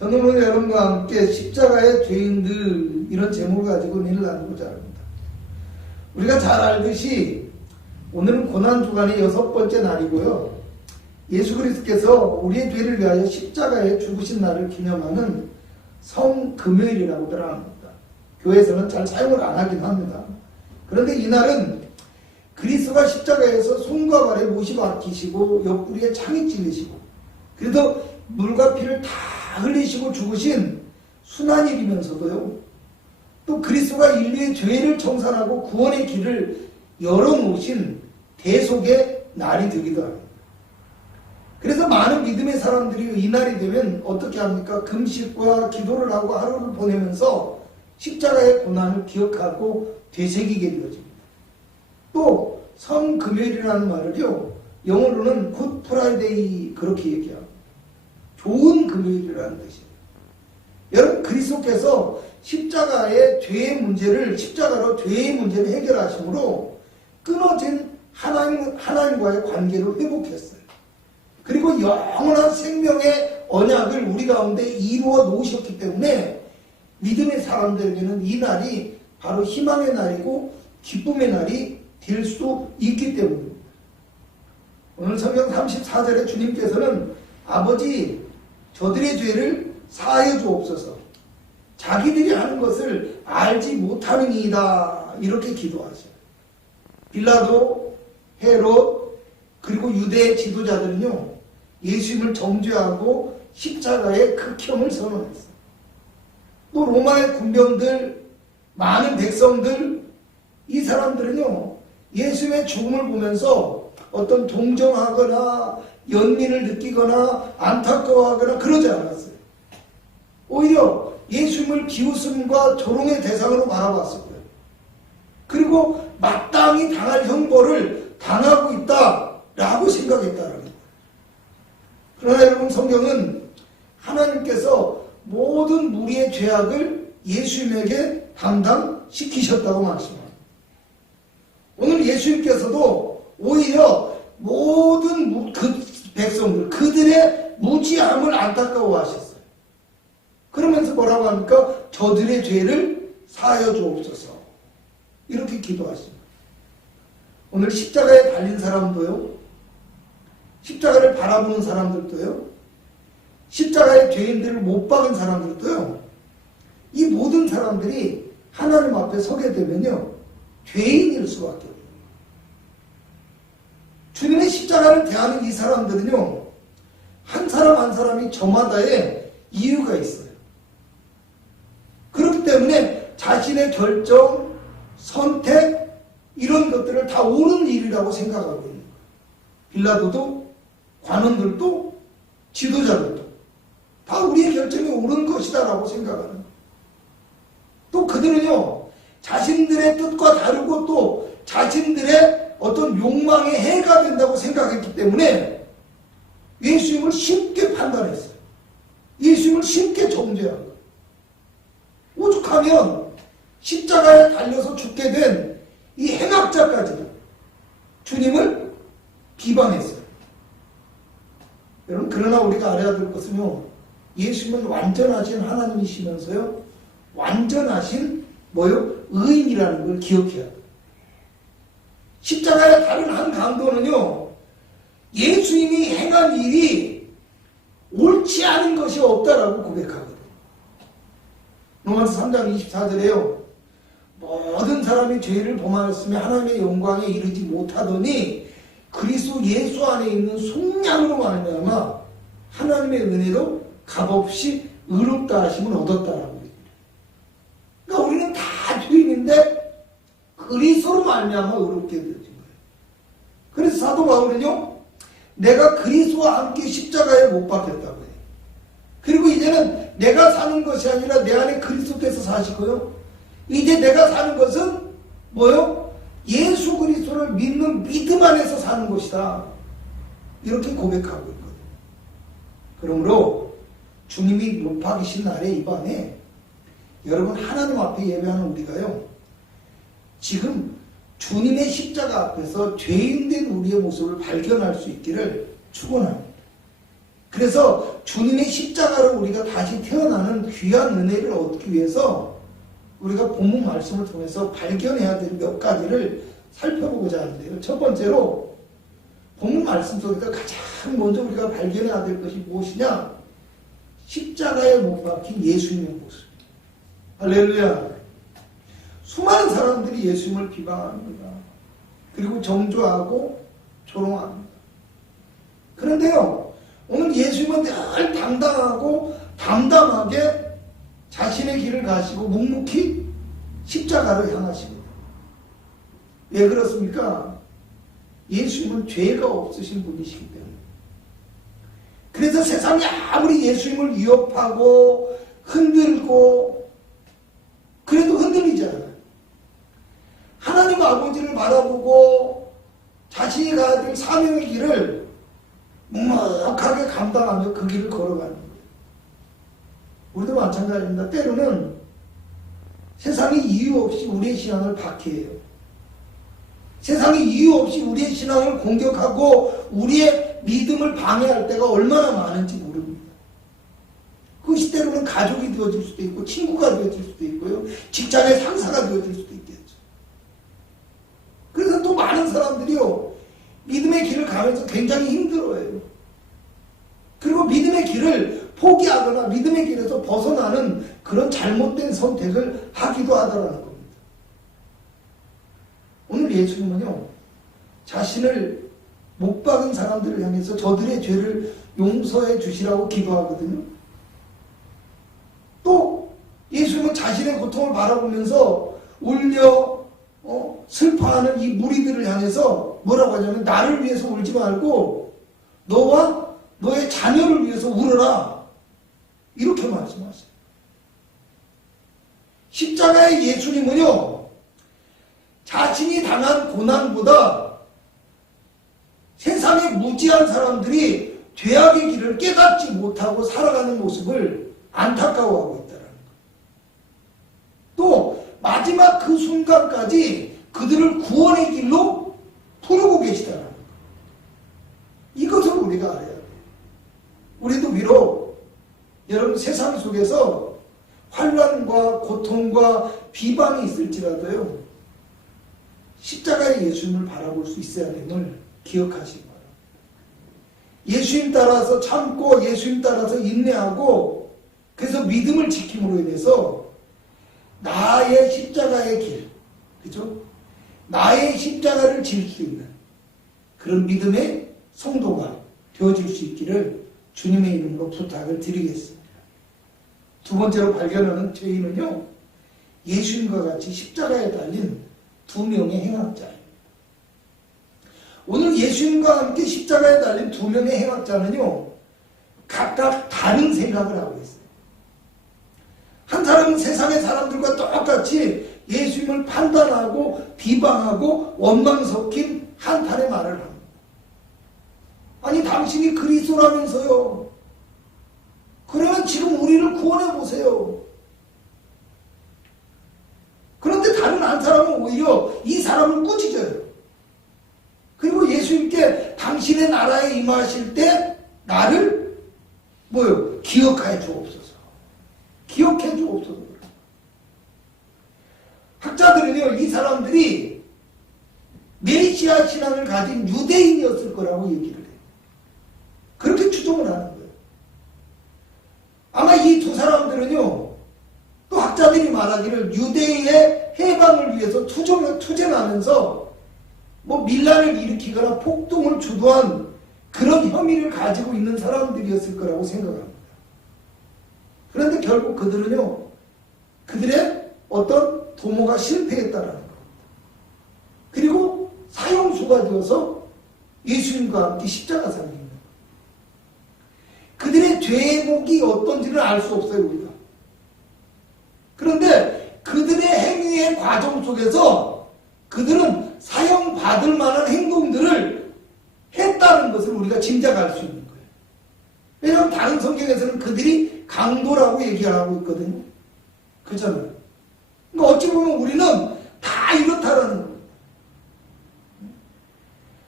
저는 오늘 여러분과 함께 십자가의 죄인들 이런 제목을 가지고 은혜를 나누고자 합니다. 우리가 잘 알듯이 오늘은 고난주간의 6번째 날이고요. 예수 그리스도께서 우리의 죄를 위하여 십자가에 죽으신 날을 기념하는 성금요일이라고들 합니다. 교회에서는 잘 사용을 안 하긴 합니다. 그런데 이날은 그리스도가 십자가에서 손과 발에 못이 박히시고 옆구리에 창이 찔리시고 그래도 물과 피를 다 흘리시고 죽으신 순환일이면서도요. 또 그리스도가 인류의 죄를 청산하고 구원의 길을 열어놓으신 대속의 날이 되기도 합니다. 그래서 많은 믿음의 사람들이 이날이 되면 어떻게 합니까? 금식과 기도를 하고 하루를 보내면서 십자가의 고난을 기억하고 되새기게 되어집니다. 또 성금요일이라는 말을요, 영어로는 굿 프라이데이 그렇게 얘기합니다. 좋은 금요일이라는 뜻이에요. 여러분, 그리스도께서 십자가의 죄의 문제를, 십자가로 죄의 문제를 해결하심으로 끊어진 하나님과의 관계를 회복했어요. 그리고 영원한 생명의 언약을 우리 가운데 이루어 놓으셨기 때문에 믿음의 사람들에게는 이 날이 바로 희망의 날이고 기쁨의 날이 될 수도 있기 때문입니다. 오늘 성경 34절에 주님께서는 아버지 저들의 죄를 사하여 주옵소서 자기들이 하는 것을 알지 못하느니이다 이렇게 기도하셔요. 빌라도, 헤롯 그리고 유대 지도자들은요 예수님을 정죄하고 십자가의 극형을 선언했어요. 또 로마의 군병들, 많은 백성들, 이 사람들은요 예수님의 죽음을 보면서 어떤 동정하거나 연민을 느끼거나 안타까워하거나 그러지 않았어요. 오히려 예수님을 비웃음과 조롱의 대상으로 바라봤을 거예요. 그리고 마땅히 당할 형벌을 당하고 있다라고 생각했다라는 거예요. 그러나 여러분, 성경은 하나님께서 모든 무리의 죄악을 예수님에게 담당시키셨다고 말씀합니다. 오늘 예수님께서도 오히려 모든 그 백성들, 그들의 무지함을 안타까워하셨어요. 그러면서 뭐라고 합니까? 저들의 죄를 사하여 주옵소서. 이렇게 기도하십니다. 오늘 십자가에 달린 사람도요, 십자가를 바라보는 사람들도요, 십자가의 죄인들을 못 박은 사람들도요, 이 모든 사람들이 하나님 앞에 서게 되면요, 죄인일 수밖에 없어요. 주님의 십자가를 대하는 이 사람들은요, 한 사람 한 사람이 저마다의 이유가 있어요. 그렇기 때문에 자신의 결정, 선택, 이런 것들을 다 옳은 일이라고 생각하고 있는 거예요. 빌라도도, 관원들도, 지도자들도 다 우리의 결정이 옳은 것이다라고 생각하는 거예요. 또 그들은요, 자신들의 뜻과 다르고 또 자신들의 어떤 욕망에 해가 된다고 생각했기 때문에 예수님을 쉽게 판단했어요. 예수님을 쉽게 정죄한 거예요. 오죽하면 십자가에 달려서 죽게 된 이 행악자까지도 주님을 비방했어요. 여러분, 그러나 우리가 알아야 될 것은요, 예수님은 완전하신 하나님이시면서요, 완전하신 의인이라는 걸 기억해야 돼요. 십자가의 다른 한 강도는요, 예수님이 행한 일이 옳지 않은 것이 없다라고 고백하거든요. 로마서 3장 24절에요. 모든 사람이 죄를 범하였으며 하나님의 영광에 이르지 못하더니 그리스도 예수 안에 있는 속량으로 말미암아 하나님의 은혜로 값없이 의롭다 하심을 얻었다라고 얘기해요. 그러니까 우리는 다 죄인인데 그리스도로 말미암아 의롭게 되어진 거예요. 그래서 사도 바울은요, 내가 그리스도와 함께 십자가에 못 박혔다고 해요. 그리고 이제는 내가 사는 것이 아니라 내 안에 그리스도께서 사시고요, 이제 내가 사는 것은 예수 그리스도를 믿는 믿음 안에서 사는 것이다. 이렇게 고백하고 있거든요. 그러므로 주님이 못 박이신 날에 이 밤에 여러분, 하나님 앞에 예배하는 우리가요, 지금 주님의 십자가 앞에서 죄인된 우리의 모습을 발견할 수 있기를 축원합니다. 그래서 주님의 십자가로 우리가 다시 태어나는 귀한 은혜를 얻기 위해서 우리가 본문 말씀을 통해서 발견해야 될 몇 가지를 살펴보고자 하는데요. 첫 번째로 본문 말씀 속에서 가장 먼저 우리가 발견해야 될 것이 무엇이냐? 십자가에 못 박힌 예수님의 모습. 할렐루야. 수많은 사람들이 예수님을 비방합니다. 그리고 정죄하고 조롱합니다. 그런데요, 오늘 예수님은 늘 당당하고 담담하게 자신의 길을 가시고 묵묵히 십자가를 향하십니다. 왜 그렇습니까? 예수님은 죄가 없으신 분이시기 때문에. 그래서 세상이 아무리 예수님을 위협하고 흔들고 그래도 흔들리지 않아요. 하나님 아버지를 바라보고 자신이 가야 될 사명의 길을 묵묵하게 감당하며 그 길을 걸어가는 거예요. 우리도 마찬가지입니다. 때로는 세상이 이유 없이 우리의 신앙을 박해해요. 세상이 이유 없이 우리의 신앙을 공격하고 우리의 믿음을 방해할 때가 얼마나 많은지 모릅니다. 그것이 때로는 가족이 되어질 수도 있고 친구가 되어질 수도 있고요. 직장의 상사가 되어질 수도 있겠죠. 그래서 또 많은 사람들이요, 믿음의 길을 가면서 굉장히 힘들어해요. 그리고 믿음의 길을 포기하거나 믿음의 길에서 벗어나는 그런 잘못된 선택을 하기도 하더라는 겁니다. 오늘 예수님은요, 자신을 못 박은 사람들을 향해서 저들의 죄를 용서해 주시라고 기도하거든요. 또 예수님은 자신의 고통을 바라보면서 울려 슬퍼하는 이 무리들을 향해서 뭐라고 하냐면, 나를 위해서 울지 말고 너와 너의 자녀를 위해서 울어라, 이렇게 말씀하세요. 십자가의 예수님은요, 자신이 당한 고난보다 세상의 무지한 사람들이 죄악의 길을 깨닫지 못하고 살아가는 모습을 안타까워하고 있다는 거예요. 또 마지막 그 순간까지 그들을 구원의 길로 부르고 계시다는 거예요. 이것을 우리가 알아야 돼요. 우리도 비록 여러분 세상 속에서 환난과 고통과 비방이 있을지라도요, 십자가의 예수님을 바라볼 수 있어야 됨을 기억하시기 바랍니다. 예수님 따라서 참고 예수님 따라서 인내하고 그래서 믿음을 지킴으로 인해서 나의 십자가의 길, 그죠? 나의 십자가를 질 수 있는 그런 믿음의 성도가 되어질 수 있기를 주님의 이름으로 부탁을 드리겠습니다. 두 번째로 발견하는 죄인은요, 예수님과 같이 십자가에 달린 두 명의 행악자예요. 오늘 예수님과 함께 십자가에 달린 두 명의 행악자는요, 각각 다른 생각을 하고 있어요. 한 사람은 세상의 사람들과 똑같이 예수님을 판단하고 비방하고 원망 섞인 한탄의 말을 합니다. 아니, 당신이 그리스도라면서요. 그러면 지금 우리를 구원해 보세요. 그런데 다른 한 사람은 오히려 이 사람을 꾸짖어요. 그리고 예수님께 당신의 나라에 임하실 때 나를 기억하여 주옵소서. 기억해 주옵소서. 학자들은요, 이 사람들이 메시아 신앙을 가진 유대인이었을 거라고 얘기를 해요. 그렇게 추정을 하는 거예요. 아마 이 두 사람들은요, 또 학자들이 말하기를 유대인의 해방을 위해서 투쟁하면서 밀란을 일으키거나 폭동을 주도한 그런 혐의를 가지고 있는 사람들이었을 거라고 생각합니다. 그런데 결국 그들은요, 그들의 어떤 도모가 실패했다라는 겁니다. 그리고 사형수가 되어서 예수님과 함께 십자가 상입니다. 그들의 죄목이 어떤지는 알 수 없어요, 우리가. 그런데 그들의 행위의 과정 속에서 그들은 사형받을 만한 행동들을 했다는 것을 우리가 짐작할 수 있는 거예요. 왜냐하면 다른 성경에서는 그들이 강도라고 얘기를 하고 있거든요. 그렇잖아요. 그러니까 어찌 보면 우리는 다 이렇다라는 거예요.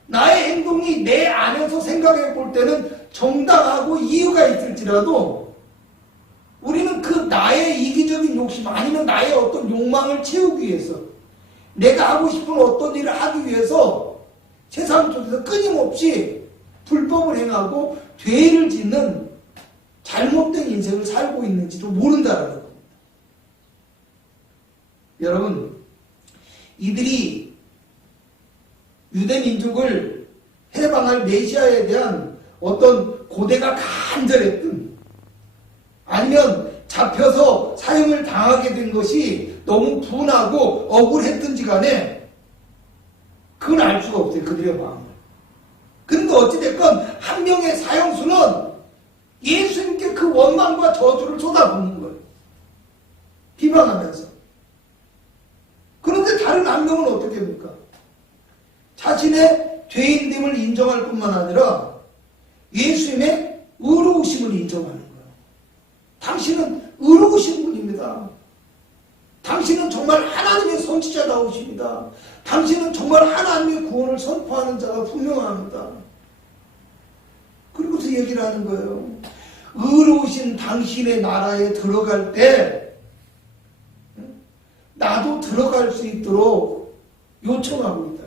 나의 행동이 내 안에서 생각해 볼 때는 정당하고 이유가 있을지라도 우리는 그 나의 이기적인 욕심 아니면 나의 어떤 욕망을 채우기 위해서 내가 하고 싶은 어떤 일을 하기 위해서 세상 속에서 끊임없이 불법을 행하고 죄를 짓는 잘못된 인생을 살고 있는지도 모른다라는 겁니다. 여러분, 이들이 유대민족을 해방할 메시아에 대한 어떤 고대가 간절했든 아니면 잡혀서 사형을 당하게 된 것이 너무 분하고 억울했든지 간에 그건 알 수가 없어요. 그들의 마음을. 그런데 어찌됐건 한 명의 사형수는 예수님께 그 원망과 저주를 쏟아붓는 거예요. 비방하면서. 그런데 다른 한 명은 어떻게 합니까? 자신의 죄인됨을 인정할 뿐만 아니라 예수님의 의로우심을 인정하는 거예요. 당신은 의로우신 분입니다. 당신은 정말 하나님의 선지자다우십니다. 당신은 정말 하나님의 구원을 선포하는 자가 분명합니다. 그리고서 얘기를 하는 거예요. 의로우신 당신의 나라에 들어갈 때 나도 들어갈 수 있도록 요청하고 있다.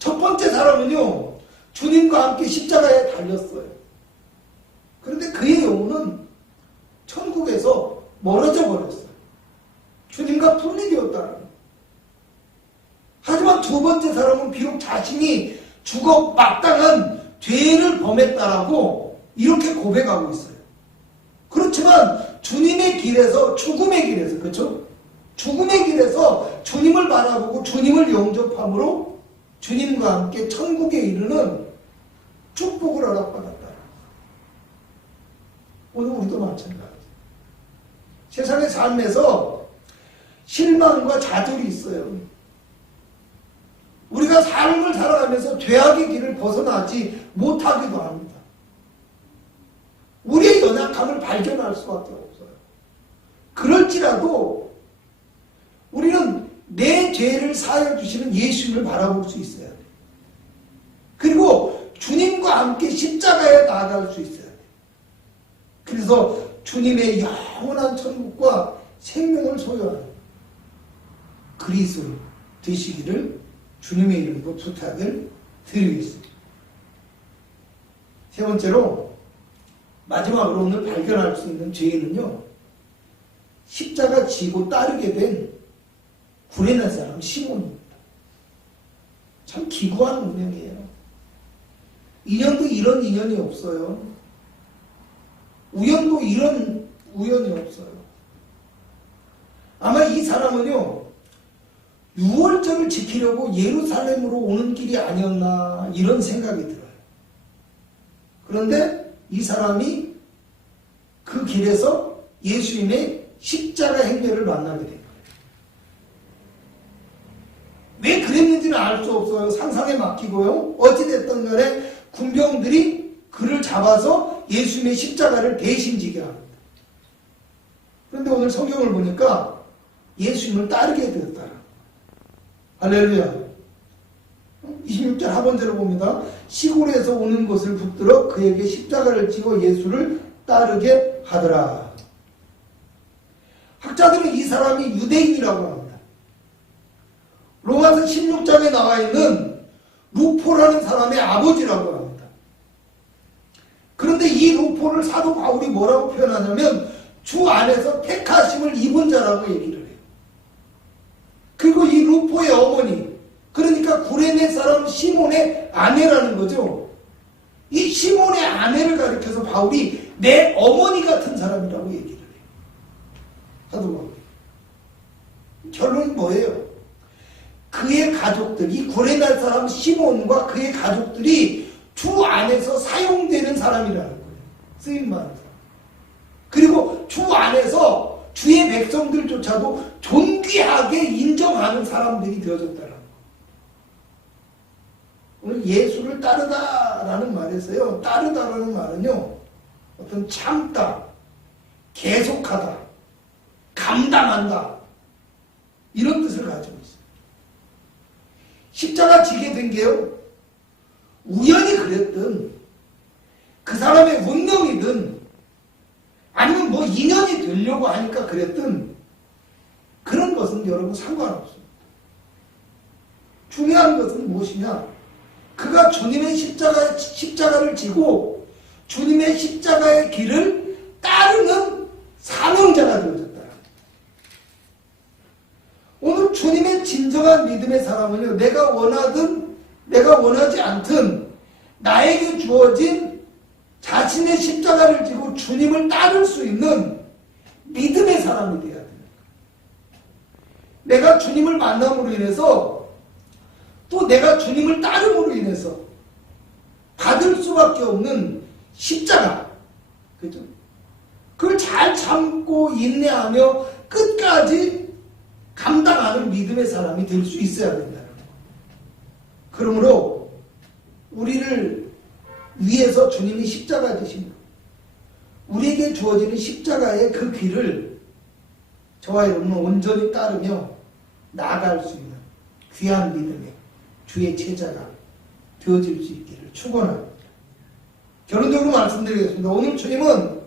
첫 번째 사람은요, 주님과 함께 십자가에 달렸어요. 그런데 그의 영혼은 천국에서 멀어져 버렸어요. 주님과 분리되었다는 거예요. 하지만 두 번째 사람은 비록 자신이 죽어 마땅한 죄를 범했다라고 이렇게 고백하고 있어요. 그렇지만 주님의 길에서, 죽음의 길에서, 그렇죠? 죽음의 길에서 주님을 바라보고 주님을 영접함으로 주님과 함께 천국에 이르는 축복을 허락받았다. 오늘 우리도 마찬가지. 세상의 삶에서 실망과 좌절이 있어요. 우리가 삶을 살아가면서 죄악의 길을 벗어나지 못하기도 합니다. 우리의 연약함을 발견할 수밖에 없어요. 그럴지라도 우리는 내 죄를 사하여 주시는 예수님을 바라볼 수 있어야 돼요. 그리고 주님과 함께 십자가에 나아갈 수 있어야 돼요. 그래서 주님의 영원한 천국과 생명을 소유하는 그리스도 되시기를 주님의 이름으로 부탁을 드리겠습니다. 세 번째로, 마지막으로 오늘 발견할 수 있는 죄인은요, 십자가 지고 따르게 된 구레네 사람 시몬입니다. 참 기구한 운명이에요. 인연도 이런 인연이 없어요. 우연도 이런 우연이 없어요. 아마 이 사람은요, 유월절을 지키려고 예루살렘으로 오는 길이 아니었나 이런 생각이 들어요. 그런데 이 사람이 그 길에서 예수님의 십자가 행렬을 만나게 된 거예요. 왜 그랬는지는 알 수 없어요. 상상에 맡기고요. 어찌됐든 간에 군병들이 그를 잡아서 예수님의 십자가를 대신 지게 합니다. 그런데 오늘 성경을 보니까 예수님을 따르게 되었다. 할렐루야. 26절 하반절을 봅니다. 시골에서 오는 것을 붙들어 그에게 십자가를 지고 예수를 따르게 하더라. 학자들은 이 사람이 유대인이라고 합니다. 로마서 16장에 나와 있는 루포라는 사람의 아버지라고 합니다. 그런데 이 루포를 사도 바울이 뭐라고 표현하냐면 주 안에서 택하심을 입은 자라고 얘기를 해요. 그리고 이 루포의 어머니, 그러니까 구레네 사람 시몬의 아내라는 거죠. 이 시몬의 아내를 가리켜서 바울이 내 어머니 같은 사람이라고 얘기를 해요. 사도 바울이. 결론이 뭐예요? 그의 가족들, 이 구레네 사람 시몬과 그의 가족들이 주 안에서 사용되는 사람이라는 거예요. 쓰임받는 사람. 그리고 주 안에서 주의 백성들조차도 존귀하게 인정하는 사람들이 되어졌다는 거예요. 오늘 예수를 따르다라는 말에서요, 따르다라는 말은요, 어떤 참다, 계속하다, 감당한다, 이런 뜻을 가지고 있어요. 십자가 지게 된 게요, 우연히 그랬든 그 사람의 운명이든 아니면 뭐 인연이 되려고 하니까 그랬든 그런 것은 여러분 상관없습니다. 중요한 것은 무엇이냐? 그가 주님의 십자가를 지고 주님의 십자가의 길을 따르는 사명자가 되어졌다. 오늘 주님의 진정한 믿음의 사람은요, 내가 원하든 내가 원하지 않든 나에게 주어진 자신의 십자가를 지고 주님을 따를 수 있는 믿음의 사람이 되어야 됩니다. 내가 주님을 만남으로 인해서 또 내가 주님을 따름으로 인해서 받을 수밖에 없는 십자가, 그죠? 그걸 잘 참고 인내하며 끝까지 감당하는 믿음의 사람이 될 수 있어야 된다는 거예요. 그러므로 우리를 위해서 주님이 십자가 되십니다. 우리에게 주어지는 십자가의 그 길을 저와 여러분은 온전히 따르며 나아갈 수 있는 귀한 믿음의 주의 제자가 되어질 수 있기를 축원합니다. 결론적으로 말씀드리겠습니다. 오늘 주님은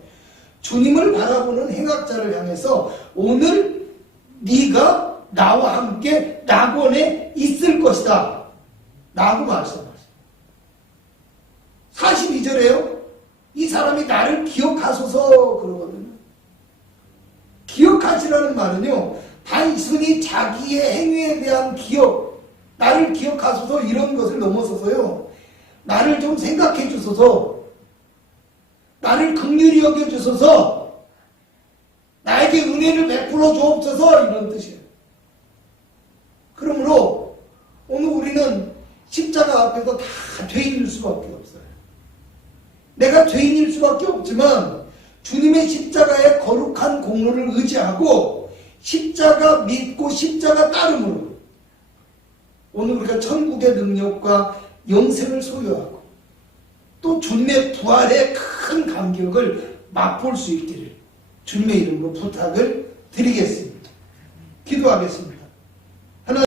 주님을 바라보는 행악자를 향해서 오늘 네가 나와 함께 낙원에 있을 것이다 라고 말씀하셨습니다. 42절에요. 이 사람이 나를 기억하소서 그러거든요. 기억하시라는 말은요, 단순히 자기의 행위에 대한 기억, 나를 기억하소서 이런 것을 넘어서서요, 나를 좀 생각해 주소서, 나를 긍휼히 여겨 주소서, 나에게 은혜를 베풀어 주옵소서 이런 뜻이에요. 그러므로 오늘 우리는 십자가 앞에서 다 죄인일 수밖에 없어요. 내가 죄인일 수밖에 없지만 주님의 십자가의 거룩한 공로를 의지하고 십자가 믿고 십자가 따름으로 오늘 우리가 천국의 능력과 영생을 소유하고 또 주님의 부활의 큰 감격을 맛볼 수 있기를 주님의 이름으로 부탁을 드리겠습니다. 기도하겠습니다.